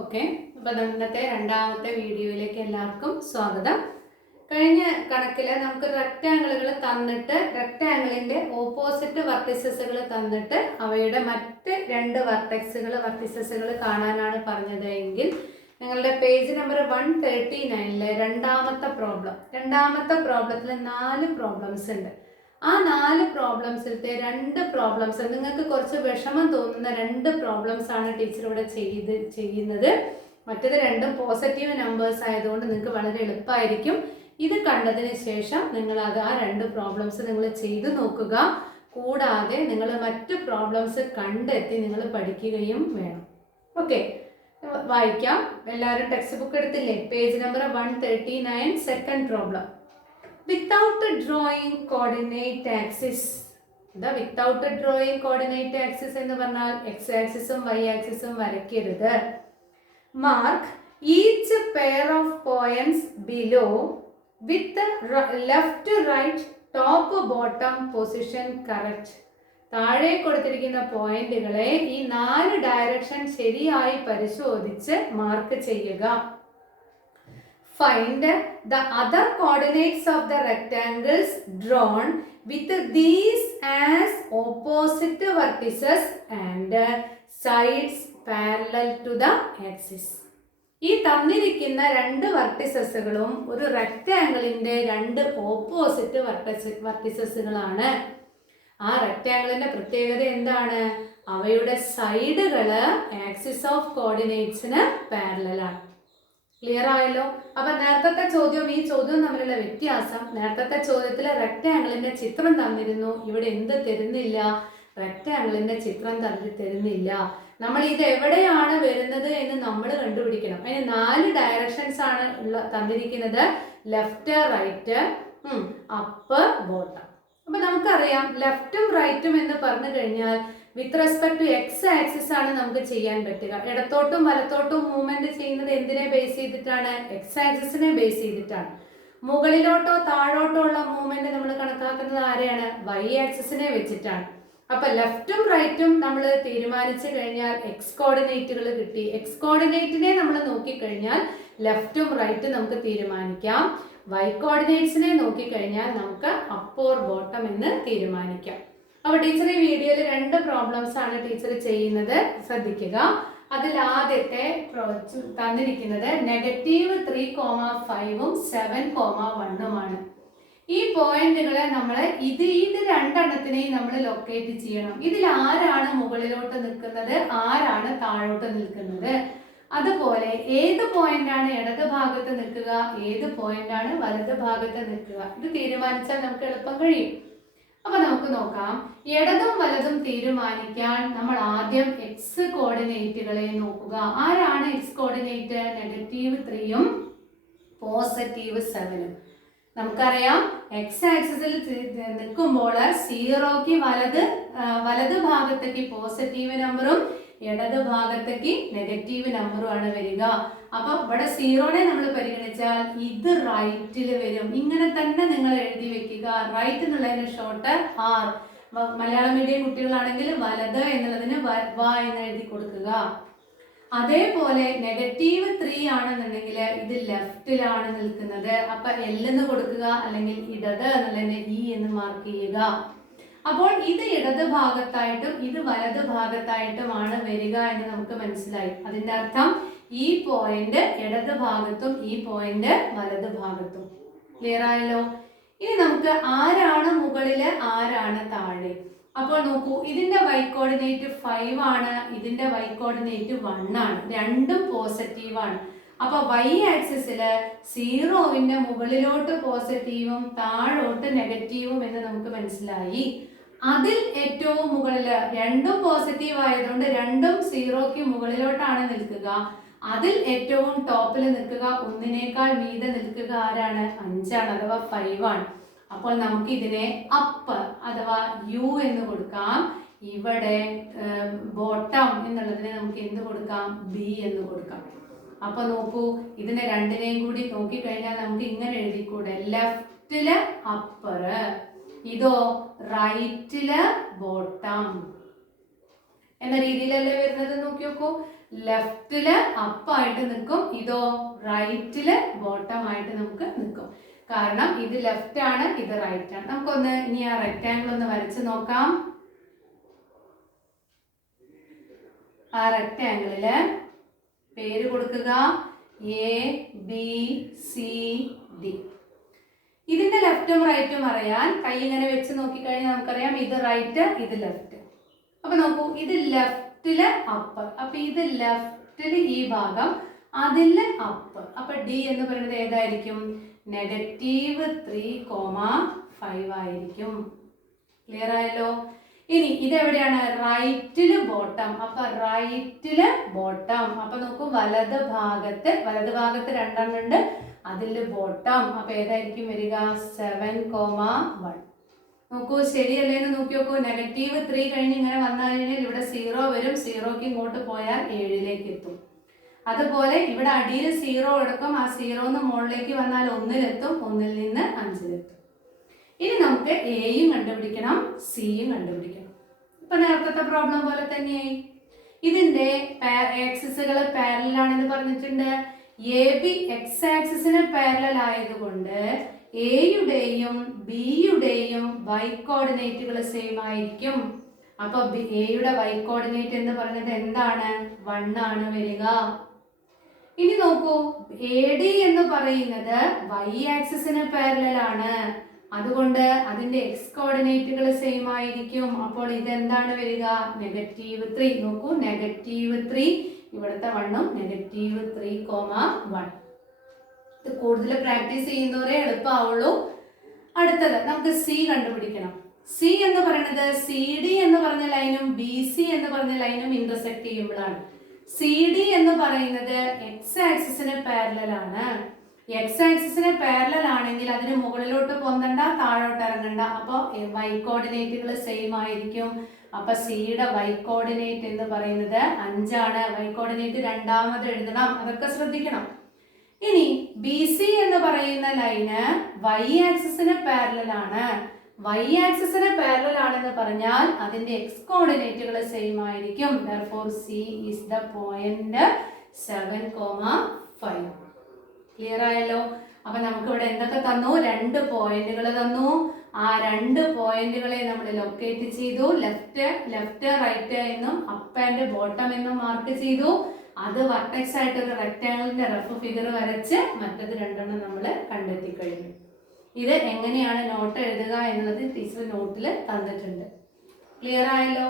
Okay, അപ്പോൾ ഇന്നത്തെ രണ്ടാമത്തെ വീഡിയോയിലേക്ക് എല്ലാവർക്കും സ്വാഗതം. കഴിഞ്ഞ കണക്കിൽ നമുക്ക് റെക്റ്റാങ്കിളുകൾ തന്നിട്ട് റെക്റ്റാങ്കിളിൻ്റെ ഓപ്പോസിറ്റ് വെർട്ടിസസുകൾ തന്നിട്ട് അവയുടെ മറ്റ് രണ്ട് വെർട്ടിസസുകൾ കാണാനാണ് പറഞ്ഞത് എങ്കിൽ നിങ്ങളുടെ പേജ് നമ്പർ 139 രണ്ടാമത്തെ പ്രോബ്ലത്തിൽ 4 പ്രോബ്ലംസ് ഉണ്ട്. ആ 4 പ്രോബ്ലംസിലത്തെ 2 പ്രോബ്ലംസ് നിങ്ങൾക്ക് കുറച്ച് വിഷമം തോന്നുന്ന 2 പ്രോബ്ലംസ് ആണ് ടീച്ചർ ഇവിടെ ചെയ്യുന്നത്. മറ്റേത് രണ്ടും പോസിറ്റീവ് നമ്പേഴ്സ് ആയതുകൊണ്ട് നിങ്ങൾക്ക് വളരെ എളുപ്പമായിരിക്കും. ഇത് കണ്ടതിന് ശേഷം നിങ്ങൾ ആ 2 പ്രോബ്ലംസ് നിങ്ങൾ ചെയ്തു നോക്കുക. കൂടാതെ നിങ്ങൾ മറ്റ് പ്രോബ്ലംസ് കണ്ടെത്തി നിങ്ങൾ പഠിക്കുകയും വേണം. ഓക്കെ, വായിക്കാം. എല്ലാവരും ടെക്സ്റ്റ് ബുക്ക് എടുത്തില്ലേ? Page number 139 second problem. Without drawing coordinate axis. Without drawing coordinate axis എന്ന് പറഞ്ഞാൽ x ആക്സിസും y ആക്സിസും വരയ്ക്കരുത്. Mark each pair of points below with left right top bottom position correct. താഴെ കൊടുത്തിരിക്കുന്ന പോയിന്റുകളെ ഈ 4 ഡയറക്ഷൻ ശരിയായി പരിശോധിച്ച് മാർക്ക് ചെയ്യുക. Find the other coordinates of the rectangles drawn with these as opposite vertices and sides parallel to the axis. ഈ തന്നിരിക്കുന്ന 2 വെർട്ടിസസുകളും ഒരു റെക്റ്റാങ്കിളിന്റെ 2 ഓപ്പോസിറ്റ് വെർട്ടിസസുകളാണ്. ആ റെക്റ്റാങ്കിളിന്റെ പ്രത്യേകത എന്താണ്? അവയുടെ സൈഡുകൾ ആക്സിസ് ഓഫ് കോർഡിനേറ്റ്സിന് പാരലലാണ്. ക്ലിയർ ആയല്ലോ? അപ്പൊ നേരത്തെ ചോദ്യവും ഈ ചോദ്യവും തമ്മിലുള്ള വ്യത്യാസം, നേരത്തെ ചോദ്യത്തിൽ റെക്റ്റാങ്കിളിന്റെ ചിത്രം തന്നിരുന്നു, ഇവിടെ എന്ത് തരുന്നില്ല? റെക്റ്റാങ്കിളിന്റെ ചിത്രം തരുന്നില്ല. നമ്മൾ ഇത് എവിടെയാണ് വരുന്നത് എന്ന് നമ്മൾ കണ്ടുപിടിക്കണം. അതിന് 4 ഡയറക്ഷൻസ് ആണ് തന്നിരിക്കുന്നത്: ലെഫ്റ്റ്, റൈറ്റ്, അപ്പ്, ബോട്ടം. അപ്പൊ നമുക്കറിയാം ലെഫ്റ്റും റൈറ്റും എന്ന് പറഞ്ഞു കഴിഞ്ഞാൽ with respect to X axis ആണ് നമുക്ക് ചെയ്യാൻ പറ്റുക. ഇടത്തോട്ടും വലത്തോട്ടും മൂവ്മെന്റ് ചെയ്യുന്നത് എന്തിനെ ബേസ് ചെയ്തിട്ടാണ്? എക്സ് ആക്സിസിനെ ബേസ് ചെയ്തിട്ടാണ്. മുകളിലോട്ടോ താഴോട്ടോ ഉള്ള മൂവ്മെന്റ് നമ്മൾ കണക്കാക്കുന്നത് ആരെയാണ്? വൈ ആക്സിസിനെ വെച്ചിട്ടാണ്. അപ്പൊ ലെഫ്റ്റും റൈറ്റും നമ്മൾ തീരുമാനിച്ചു കഴിഞ്ഞാൽ എക്സ് കോർഡിനേറ്റുകൾ കിട്ടി. എക്സ് കോർഡിനേറ്റിനെ നമ്മൾ നോക്കിക്കഴിഞ്ഞാൽ ലെഫ്റ്റും റൈറ്റും നമുക്ക് തീരുമാനിക്കാം. വൈ കോർഡിനേറ്റ്സിനെ നോക്കിക്കഴിഞ്ഞാൽ നമുക്ക് അപ്പ് ഓർ ബോട്ടം എന്ന് തീരുമാനിക്കാം. അപ്പോൾ ടീച്ചർ ഈ വീഡിയോയിൽ 2 പ്രോബ്ലംസ് ആണ് ടീച്ചർ ചെയ്യുന്നത്, ശ്രദ്ധിക്കുക. അതിൽ ആദ്യത്തെ തന്നിരിക്കുന്നത് -3,5 7,1 ഈ പോയിന്റുകളെ നമ്മൾ ഇത് 2 നമ്മൾ ലൊക്കേറ്റ് ചെയ്യണം. ഇതിൽ ആരാണ് മുകളിലോട്ട് നിൽക്കുന്നത്, ആരാണ് താഴോട്ട് നിൽക്കുന്നത്, അതുപോലെ ഏത് പോയിന്റാണ് ഇടത് ഭാഗത്ത് നിൽക്കുക, ഏത് പോയിന്റാണ് വലത് ഭാഗത്ത് നിൽക്കുക, ഇത് തീരുമാനിച്ചാൽ നമുക്ക് എളുപ്പം കഴിയും. അപ്പൊ നമുക്ക് നോക്കാം. ഇടതും വലതും തീരുമാനിക്കാൻ നമ്മൾ ആദ്യം എക്സ് കോർഡിനേറ്റുകളെ നോക്കുക. ആരാണ് എക്സ് കോർഡിനേറ്റ്? -3ഉം +7ഉം. നമുക്കറിയാം എക്സ് ആക്സിസിൽ നിൽക്കുമ്പോൾ 0ക്ക് വലത് ഭാഗത്തേക്ക് പോസിറ്റീവ് നമ്പറും ഇടത് ഭാഗത്തേക്ക് നെഗറ്റീവ് നമ്പറുമാണ് വരിക. അപ്പൊ ഇവിടെ 0നെ നമ്മൾ പരിഗണിച്ചാൽ ഇത് റൈറ്റിൽ വരും. ഇങ്ങനെ തന്നെ നിങ്ങൾ എഴുതി വെക്കുക. റൈറ്റ് എന്നുള്ളതിന് ഷോർട്ട് ആർ. മലയാളം മീഡിയം കുട്ടികളാണെങ്കിൽ വലത് എന്നുള്ളതിന് വ എന്ന് എഴുതി കൊടുക്കുക. അതേപോലെ -3 ആണെന്നുണ്ടെങ്കിൽ ഇത് ലെഫ്റ്റിലാണ് നിൽക്കുന്നത്. അപ്പൊ എൽ എന്ന് കൊടുക്കുക, അല്ലെങ്കിൽ ഇടത് എന്നുള്ളതിന് ഇ എന്ന് മാർക്ക് ചെയ്യുക. അപ്പോൾ ഇത് ഇടത് ഭാഗത്തായിട്ടും ഇത് വലത് ഭാഗത്തായിട്ടുമാണ് വരിക എന്ന് നമുക്ക് മനസ്സിലായി. അതിന്റെ അർത്ഥം ഈ പോയിന്റ് ഇടത് ഭാഗത്തും ഈ പോയിന്റ് വലത് ഭാഗത്തും. ക്ലിയർ ആയല്ലോ? ഇനി നമുക്ക് ആരാണ് മുകളില്, ആരാണ് താഴെ? അപ്പോൾ നോക്കൂ, ഇതിന്റെ വൈ കോർഡിനേറ്റ് 5 ആണ്, ഇതിന്റെ വൈ കോർഡിനേറ്റ് 1 ആണ്. രണ്ടും പോസിറ്റീവ് ആണ്. അപ്പൊ വൈ ആക്സിസില് 0വിന്റെ മുകളിലോട്ട് പോസിറ്റീവും താഴോട്ട് നെഗറ്റീവും എന്ന് നമുക്ക് മനസ്സിലായി. അതിൽ ഏറ്റവും മുകളില് രണ്ടും പോസിറ്റീവ് ആയതുകൊണ്ട് രണ്ടും 0ക്ക് മുകളിലോട്ടാണ് നിൽക്കുക. അതിൽ ഏറ്റവും ടോപ്പിൽ നിൽക്കുക, ഒന്നിനേക്കാൾ മീതെ നിൽക്കുക ആരാണ്? 5 ആണ്, അഥവാ 5 ആണ്. അപ്പോൾ നമുക്ക് ഇതിനെ അപ്പ് അഥവാ യു എന്ന് കൊടുക്കാം. ഇവിടെ ബോട്ടം എന്നുള്ളതിനെ നമുക്ക് എന്ത് കൊടുക്കാം? ബി എന്ന് കൊടുക്കാം. അപ്പൊ നോക്കൂ, ഇതിനെ രണ്ടിനെയും കൂടി നോക്കിക്കഴിഞ്ഞാൽ നമുക്ക് ഇങ്ങനെ എഴുതിക്കൂടെ? ലെഫ്റ്റില് അപ്പർ, ഇതോ റൈറ്റില് ബോട്ടം എന്ന രീതിയിലല്ലേ വരുന്നത്? നോക്കി നോക്കൂ, ലെഫ്റ്റില് അപ്പായിട്ട് നിൽക്കും, ഇതോ റൈറ്റില് ബോട്ടം ആയിട്ട് നമുക്ക് നിൽക്കും. കാരണം ഇത് ലെഫ്റ്റ് ആണ്, ഇത് റൈറ്റ് ആണ്. നമുക്കൊന്ന് ഇനി ആ റെക്ടാങ്കിൾ ഒന്ന് വരച്ച് നോക്കാം. ആ റെക്ടാങ്കിളില് പേര് കൊടുക്കുക എ ബി സി ഡി. ഇതിന്റെ ലെഫ്റ്റും റൈറ്റും അറിയാൻ കൈ ഇങ്ങനെ വെച്ച് നോക്കിക്കഴിഞ്ഞാൽ നമുക്കറിയാം ഇത് റൈറ്റ്, ഇത് ലെഫ്റ്റ്. അപ്പൊ നോക്കൂ, ഇത് ലെഫ്റ്റില് അപ്പ്, അപ്പൊ ഇത് ലെഫ്റ്റില് ഈ ഭാഗം, അതില് അപ്പ്. അപ്പൊ ഡി എന്ന് പറയുന്നത് ഏതായിരിക്കും? -3,5 ആയിരിക്കും. ക്ലിയർ ആയല്ലോ? ഇനി ഇതെവിടെയാണ്? റൈറ്റില് ബോട്ടം. അപ്പൊ റൈറ്റില് ബോട്ടം. അപ്പൊ നോക്കൂ, വലത് ഭാഗത്ത് രണ്ടെണ്ണം ഉണ്ട്, അതില് ബോട്ടം. അപ്പൊ ഏതായിരിക്കും വരിക? 7,1. നോക്കൂ, ശരിയല്ലേന്ന് നോക്കി നോക്കൂ. -3 കഴിഞ്ഞ് ഇങ്ങനെ വന്നു കഴിഞ്ഞാൽ ഇവിടെ 0 വരും, 0ക്ക് ഇങ്ങോട്ട് പോയാൽ 7ലേക്ക് എത്തും. അതുപോലെ ഇവിടെ അടിയിൽ 0 എടുക്കും, ആ 0ന്ന് മുകളിലേക്ക് വന്നാൽ 1-ലെത്തും, 1-ൽ നിന്ന് 5-ലെത്തും. ഇനി നമുക്ക് എയും കണ്ടുപിടിക്കണം, സിയും കണ്ടുപിടിക്കണം. ഇപ്പൊ നേരത്തെ പ്രോബ്ലം പോലെ തന്നെയായി. ഇതിന്റെ ആക്സിസുകൾ പാരലൽ ആണെന്ന് പറഞ്ഞിട്ടുണ്ട്. എ ബി എക്സ് ആക്സിസിന് പാരലൽ ആയതുകൊണ്ട് എയുടെയും ബിയുടെയും y കോർഡിനേറ്റുകൾ സെയിം ആയിരിക്കും. അപ്പൊ എയുടെ y കോർഡിനേറ്റ് എന്ന് പറയുന്നത് എന്താണ്? 1 ആണ് വരിക. ഇനി നോക്കൂ, എ ഡി എന്ന് പറയുന്നത് y ആക്സിസിന് പാരലൽ ആണ്, അതുകൊണ്ട് അതിന്റെ x കോർഡിനേറ്റുകൾ സെയിം ആയിരിക്കും. അപ്പോൾ ഇതെന്താണ് വരിക? -3. നോക്കൂ, -3 ഇവിടുത്തെ 1ഉം -3,1. ഇത് കൂടുതൽ പ്രാക്ടീസ് ചെയ്യുന്നവരെ എളുപ്പമാവുള്ളൂ. അടുത്തത് നമുക്ക് സി കണ്ടുപിടിക്കണം. സി എന്ന് പറയുന്നത് സി ഡി എന്ന് പറഞ്ഞ ലൈനും ബി സി എന്ന് പറഞ്ഞ ലൈനും ഇന്റർസെക്ട് ചെയ്യുമ്പോഴാണ്. സി ഡി എന്ന് പറയുന്നത് എക്സ് ആക്സിസിന് പാരലൽ ആണ്. എക്സ് ആക്സിസിന് പാരലൽ ആണെങ്കിൽ അതിന് മുകളിലോട്ട് പൊന്തണ്ട, താഴോട്ട് ഇറങ്ങണ്ട. അപ്പോൾ y കോർഡിനേറ്റുകൾ സെയിം ആയിരിക്കും. അപ്പൊ സിയുടെ y കോർഡിനേറ്റ് എന്ന് പറയുന്നത് 5 ആണ്. y കോർഡിനേറ്റ് രണ്ടാമത് എഴുതണം, അതൊക്കെ ശ്രദ്ധിക്കണം. ഇനി ബി സി എന്ന് പറയുന്ന ലൈന് y ആക്സിസിന് പാരലൽ ആണ്. y ആക്സിസിന് പാരലൽ ആണെന്ന് പറഞ്ഞാൽ അതിന്റെ x കോർഡിനേറ്റുകൾ സെയിം ആയിരിക്കും. therefore C is the point 7,5. Clear ആയല്ലോ? അപ്പൊ നമുക്ക് ഇവിടെ എന്തൊക്കെ തന്നു? 2 പോയിന്റുകൾ തന്നു. ആ 2 പോയിന്റുകളെ നമ്മൾ ലൊക്കേറ്റ് ചെയ്തു. ലെഫ്റ്റ് റൈറ്റ് എന്നും അപ്പ് ആൻഡ് ബോട്ടം എന്നും മാർക്ക് ചെയ്തു. അത് വർട്ടെക്സ് ആയിട്ട് ഒരു റെക്ടാങ്കിളിന്റെ റഫ് ഫിഗർ വരച്ച് മറ്റത് രണ്ടെണ്ണം നമ്മൾ കണ്ടെത്തി കഴിഞ്ഞു. ഇത് എങ്ങനെയാണ് നോട്ട് എഴുതുക എന്നുള്ളത് ടീച്ചർ നോട്ടിൽ തന്നിട്ടുണ്ട്. ക്ലിയർ ആയല്ലോ?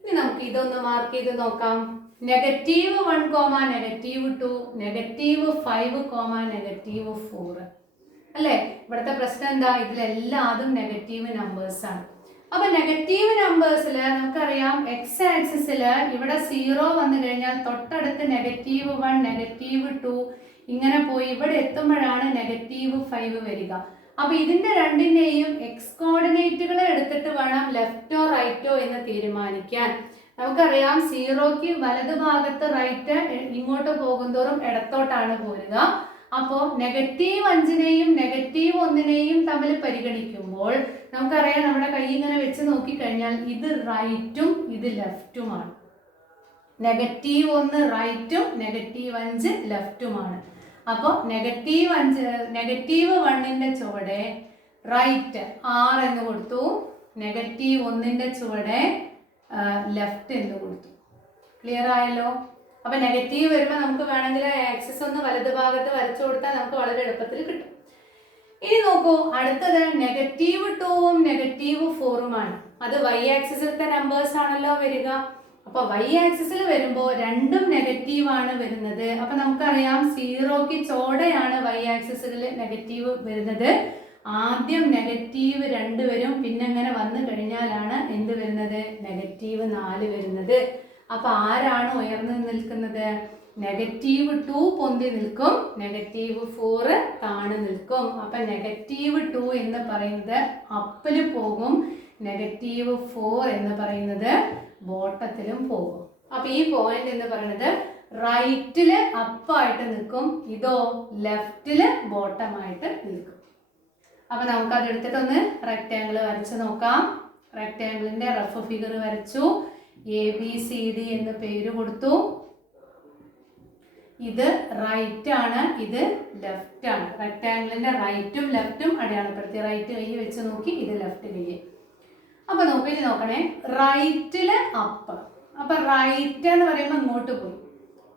ഇനി നമുക്ക് ഇതൊന്ന് മാർക്ക് ചെയ്ത് നോക്കാം. -1, -2, -5, -4 അല്ലേ? ഇവിടുത്തെ പ്രശ്നം എന്താ? ഇതിലെല്ലാതും നെഗറ്റീവ് നമ്പേഴ്സ് ആണ്. അപ്പൊ നെഗറ്റീവ് നമ്പേഴ്സിൽ നമുക്കറിയാം എക്സ് ആക്സിസില് ഇവിടെ 0 വന്നു കഴിഞ്ഞാൽ തൊട്ടടുത്ത് -1, -2 ഇങ്ങനെ പോയി ഇവിടെ എത്തുമ്പോഴാണ് -5 വരിക. അപ്പൊ ഇതിന്റെ രണ്ടിന്റെയും എക്സ് കോർഡിനേറ്റുകൾ എടുത്തിട്ട് വേണം ലെഫ്റ്റോ റൈറ്റോ എന്ന് തീരുമാനിക്കാൻ. നമുക്കറിയാം 0ക്ക് വലതു ഭാഗത്ത് റൈറ്റ് ഇങ്ങോട്ട് പോകുന്തോറും ഇടത്തോട്ടാണ് പോരുക. അപ്പോൾ -5നെയും -1നെയും തമ്മിൽ പരിഗണിക്കുമ്പോൾ നമുക്കറിയാം നമ്മുടെ കൈ ഇങ്ങനെ വെച്ച് നോക്കിക്കഴിഞ്ഞാൽ ഇത് റൈറ്റും ഇത് ലെഫ്റ്റുമാണ്. -1 റൈറ്റും -5 ലെഫ്റ്റുമാണ്. അപ്പോൾ -1ന്റെ ചുവടെ റൈറ്റ് R എന്ന് കൊടുത്തു, -1ന്റെ ചുവടെ ലെഫ്റ്റ് എന്ന് കൊടുത്തു. ക്ലിയർ ആയല്ലോ? അപ്പൊ നെഗറ്റീവ് വരുമ്പോൾ നമുക്ക് വേണമെങ്കിൽ ആക്സിസ് ഒന്ന് വലതു ഭാഗത്ത് വരച്ചു കൊടുത്താൽ നമുക്ക് വളരെ എളുപ്പത്തിൽ കിട്ടും. ഇനി നോക്കൂ, അടുത്തത് -2ഉം -4ഉമാണ്. അത് y ആക്സിസിലത്തെ നമ്പേഴ്സ് ആണല്ലോ വരിക. അപ്പൊ y ആക്സിസിൽ വരുമ്പോൾ രണ്ടും നെഗറ്റീവ് ആണ് വരുന്നത്. അപ്പൊ നമുക്കറിയാം 0ക്ക് ചോടെയാണ് y ആക്സിസിൽ നെഗറ്റീവ് വരുന്നത്. ആദ്യം -2 വരും, പിന്നെ ഇങ്ങനെ വന്നു കഴിഞ്ഞാലാണ് എന്ത് വരുന്നത്? -4 വരുന്നത്. അപ്പൊ ആരാണ് ഉയർന്നു നിൽക്കുന്നത്? -2 പൊന്തി നിൽക്കും, -4 താണു നിൽക്കും. അപ്പൊ -2 എന്ന് പറയുന്നത് അപ്പിൽ പോകും, -4 എന്ന് പറയുന്നത് ബോട്ടത്തിലും പോകും. അപ്പൊ ഈ പോയിന്റ് എന്ന് പറയുന്നത് റൈറ്റില് അപ്പായിട്ട് നിൽക്കും, ഇതോ ലെഫ്റ്റില് ബോട്ടമായിട്ട് നിൽക്കും. അപ്പൊ നമുക്ക് അത് എടുത്തിട്ടൊന്ന് റെക്ടാങ്കിൾ വരച്ച് നോക്കാം. റെക്ടാങ്കിളിന്റെ റഫ് ഫിഗർ വരച്ചു, ABCD എന്ന് പേര് കൊടുത്തു. ഇത് റൈറ്റ് ആണ്, ഇത് ലെഫ്റ്റ് ആണ്. റെക്ടാങ്കിളിന്റെ റൈറ്റും ലെഫ്റ്റും അടയാളപ്പെടുത്തി. റൈറ്റ് കൈ വെച്ച് നോക്കി, ഇത് ലെഫ്റ്റ് കൈ. അപ്പൊ നോക്കി നോക്കണേ, റൈറ്റില് അപ്പ്. അപ്പൊ റൈറ്റ് എന്ന് പറയുമ്പോൾ ഇങ്ങോട്ട് പോയി.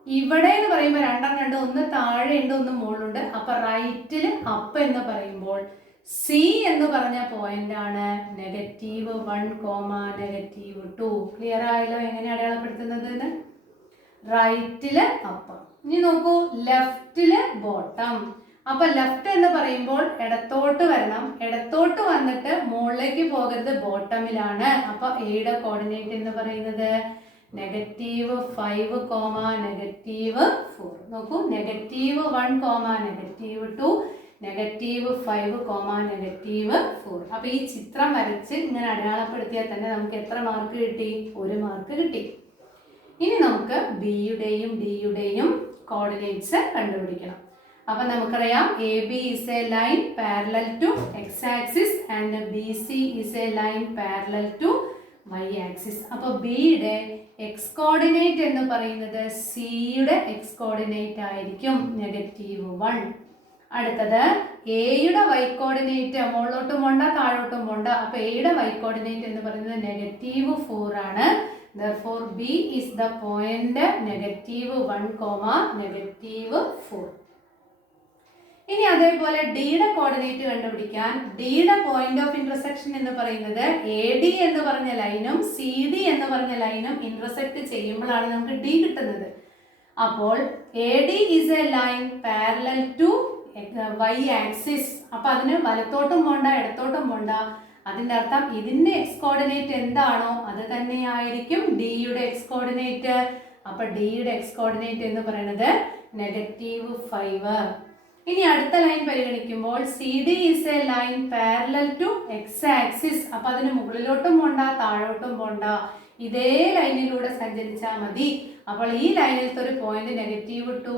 ഇവിടെ എന്ന് പറയുമ്പോൾ രണ്ടെണ്ണം, ഒന്ന് താഴെ ഉണ്ട്, ഒന്ന് മുകളിലുണ്ട്. അപ്പൊ റൈറ്റില് അപ്പ് എന്ന് പറയുമ്പോൾ സി എന്ന് പറഞ്ഞ പോയിന്റ് ആണ് -1, -2. ക്ലിയർ ആയല്ലോ എങ്ങനെ അടയാളപ്പെടുത്തുന്നത്? റൈറ്റില് അപ്പ്. ഇനി നോക്കൂ, ലെഫ്റ്റില് ബോട്ടം. അപ്പൊ ലെഫ്റ്റ് എന്ന് പറയുമ്പോൾ ഇടത്തോട്ട് വരണം, ഇടത്തോട്ട് വന്നിട്ട് മുകളിലേക്ക് പോകരുത്, ബോട്ടമിലാണ്. അപ്പൊ എയുടെ കോർഡിനേറ്റ് എന്ന് പറയുന്നത് -5, -4. നോക്കൂ, -1, -2, -5, -4. അപ്പൊ ഈ ചിത്രം വരച്ച് ഇങ്ങനെ അടയാളപ്പെടുത്തിയാൽ തന്നെ നമുക്ക് എത്ര മാർക്ക് കിട്ടി? 1 മാർക്ക് കിട്ടി. ഇനി നമുക്ക് ബിയുടെയും ഡിയുടെയും കോർഡിനേറ്റ്സ് കണ്ടുപിടിക്കണം. അപ്പൊ നമുക്കറിയാം AB is a line parallel to x-axis and BC is a line parallel to y-axis. അപ്പൊ ബിയുടെ എക്സ് കോർഡിനേറ്റ് എന്ന് പറയുന്നത് സിയുടെ എക്സ് കോർഡിനേറ്റ് ആയിരിക്കും -1. അടുത്തത് എയുടെ വൈ കോർഡിനേറ്റ് മുകളിലോട്ടും പോണ്ട താഴോട്ടും പോണ്ട. അപ്പൊ എയുടെ വൈ കോർഡിനേറ്റ് എന്ന് പറയുന്നത് -4 ആണ്. Therefore B is the point -1, -4. ഇനി അതേപോലെ ഡിയുടെ കോർഡിനേറ്റ് കണ്ടുപിടിക്കാൻ ഡിയുടെ പോയിന്റ് ഓഫ് ഇന്റർസെക്ഷൻ എന്ന് പറയുന്നത് AD എന്ന് പറഞ്ഞ ലൈനും CD എന്ന് പറഞ്ഞ ലൈനും ഇന്റർസെക്ട് ചെയ്യുമ്പോഴാണ് നമുക്ക് ഡി കിട്ടുന്നത്. അപ്പോൾ AD is a line parallel to y-axis. അപ്പൊ അതിന് വലത്തോട്ടും പോണ്ട ഇടത്തോട്ടും പോണ്ട. അതിൻ്റെ അർത്ഥം ഇതിന്റെ എക്സ് കോർഡിനേറ്റ് എന്താണോ അത് തന്നെയായിരിക്കും ഡിയുടെ എക്സ് കോർഡിനേറ്റ്. അപ്പൊ ഡിയുടെ എക്സ് കോർഡിനേറ്റ് എന്ന് പറയുന്നത് -5. ഇനി അടുത്ത ലൈൻ പരിഗണിക്കുമ്പോൾ CD is a line parallel to x-axis. അപ്പൊ അതിന് മുകളിലോട്ടും പോണ്ട താഴോട്ടും പോണ്ട, ഇതേ ലൈനിലൂടെ സഞ്ചരിച്ചാൽ മതി. അപ്പോൾ ഈ ലൈനിലത്തെ ഒരു പോയിന്റ് -2,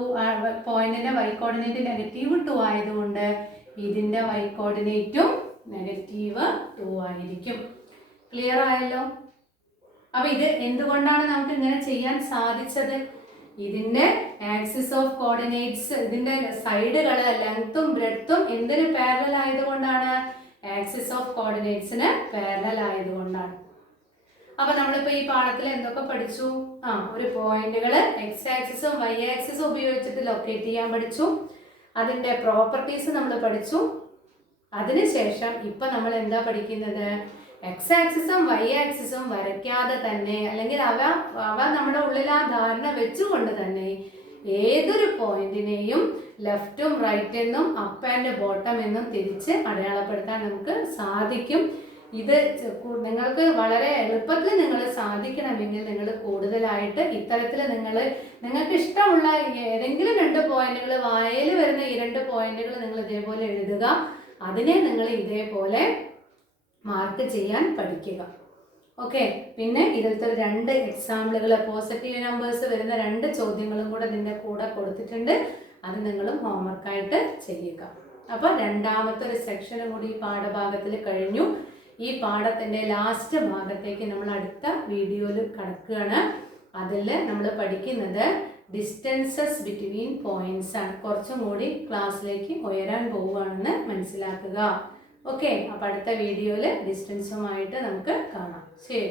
പോയിന്റിന്റെ വൈ കോർഡിനേറ്റ് -2 ആയതുകൊണ്ട് ഇതിന്റെ വൈ കോർഡിനേറ്റും -2 ആയിരിക്കും. ക്ലിയർ ആയല്ലോ? അപ്പൊ ഇത് എന്തുകൊണ്ടാണ് നമുക്ക് ഇങ്ങനെ ചെയ്യാൻ സാധിച്ചത്? ഇതിന്റെ ആക്സിസ് ഓഫ് കോർഡിനേറ്റ്സ്, ഇതിന്റെ സൈഡുകൾ ലെങ്ത്തും ബ്രെഡ്ത്തും എന്തിന് പാരലൽ ആയതുകൊണ്ടാണ്? ആക്സിസ് ഓഫ് കോർഡിനേറ്റ്സിന് പാരലൽ ആയതുകൊണ്ടാണ്. അപ്പൊ നമ്മളിപ്പോ ഈ പാഠത്തിൽ എന്തൊക്കെ പഠിച്ചു? ഒരു പോയിന്റുകൾ എക്സ് ആക്സിസും വൈ ആക്സിസും ഉപയോഗിച്ചിട്ട് ലൊക്കേറ്റ് ചെയ്യാൻ പഠിച്ചു. അതിന്റെ പ്രോപ്പർട്ടീസ് നമ്മൾ പഠിച്ചു. അതിനുശേഷം ഇപ്പൊ നമ്മൾ എന്താ പഠിക്കുന്നത്? എക്സ് ആക്സിസും വൈ ആക്സിസും വരയ്ക്കാതെ തന്നെ, അല്ലെങ്കിൽ അവ നമ്മുടെ ഉള്ളിൽ ആ ധാരണ വെച്ചുകൊണ്ട് തന്നെ ഏതൊരു പോയിന്റിനെയും ലെഫ്റ്റും റൈറ്റ് എന്നും അപ്പ് ആൻഡ് ബോട്ടം എന്നും തിരിച്ച് അടയാളപ്പെടുത്താൻ നമുക്ക് സാധിക്കും. ഇത് നിങ്ങൾക്ക് വളരെ എളുപ്പത്തിൽ നിങ്ങൾ സാധിക്കണമെങ്കിൽ നിങ്ങൾ കൂടുതലായിട്ട് ഇത്തരത്തിൽ നിങ്ങൾക്ക് ഇഷ്ടമുള്ള ഏതെങ്കിലും 2 പോയിന്റുകൾ, വായയിൽ വരുന്ന ഈ 2 പോയിന്റുകൾ നിങ്ങൾ ഇതേപോലെ എഴുതുക. അതിനെ നിങ്ങൾ ഇതേപോലെ മാർക്ക് ചെയ്യാൻ പഠിക്കുക. ഓക്കെ, പിന്നെ ഇതിലത്തെ 2 എക്സാമ്പിളുകൾ, പോസിറ്റീവ് നമ്പേഴ്സ് വരുന്ന 2 ചോദ്യങ്ങളും കൂടെ ഇതിൻ്റെ കൂടെ കൊടുത്തിട്ടുണ്ട്. അത് നിങ്ങളും ഹോംവർക്കായിട്ട് ചെയ്യുക. അപ്പോൾ രണ്ടാമത്തെ ഒരു സെക്ഷനും കൂടി ഈ പാഠഭാഗത്തിൽ കഴിഞ്ഞു. ഈ പാഠത്തിൻ്റെ ലാസ്റ്റ് ഭാഗത്തേക്ക് നമ്മൾ അടുത്ത വീഡിയോയിൽ കടക്കുകയാണ്. അതിൽ നമ്മൾ പഠിക്കുന്നത് ഡിസ്റ്റൻസസ് ബിറ്റ്വീൻ പോയിന്റ്സ് ആണ്. കുറച്ചും കൂടി ക്ലാസ്സിലേക്ക് ഉയരാൻ പോവുകയാണെന്ന് മനസ്സിലാക്കുക. ഓക്കെ, അപ്പോൾ അടുത്ത വീഡിയോയിൽ ഡിസ്റ്റൻസുമായിട്ട് നമുക്ക് കാണാം. ശരി.